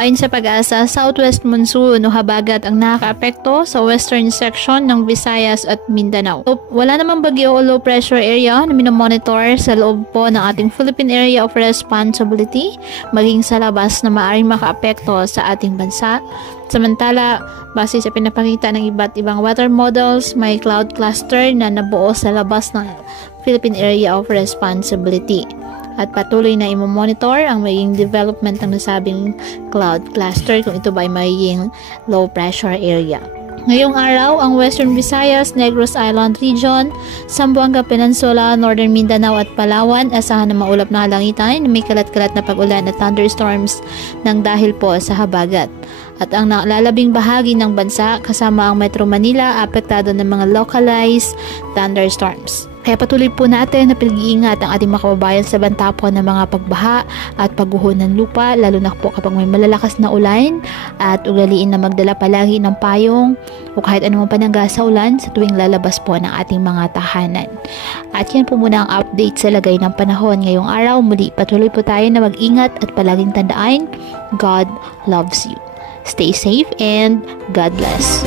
Ayon sa Pag-asa, southwest monsoon o habagat ang nakakaapekto sa western section ng Visayas at Mindanao. Wala namang bagyo o low pressure area na minomonitor sa loob po ng ating Philippine Area of Responsibility maging sa labas na maaaring makaapekto sa ating bansa. Samantala, base sa pinapakita ng iba't ibang weather models, may cloud cluster na nabuo sa labas ng Philippine Area of Responsibility. At patuloy na imomonitor ang magiging development ng nasabing cloud cluster kung ito ba ay magiging low pressure area. Ngayong araw, ang Western Visayas, Negros Island Region, Zamboanga Peninsula, Northern Mindanao at Palawan, asahan na maulap na kalangitan na may kalat-kalat na pag-ulan at thunderstorms ng dahil po sa habagat. At ang nalalabing bahagi ng bansa kasama ang Metro Manila apektado ng mga localized thunderstorms. Kaya patuloy po natin na pinag-iingat ang ating mga kababayan sa banta po ng mga pagbaha at pagguho ng lupa, lalo na po kapag may malalakas na ulan, at ugaliin na magdala palagi ng payong o kahit anumang panangga sa ulan sa tuwing lalabas po ng ating mga tahanan. At yan po muna ang update sa lagay ng panahon ngayong araw. Muli patuloy po tayo na mag-ingat at palaging tandaan, God loves you. Stay safe and God bless.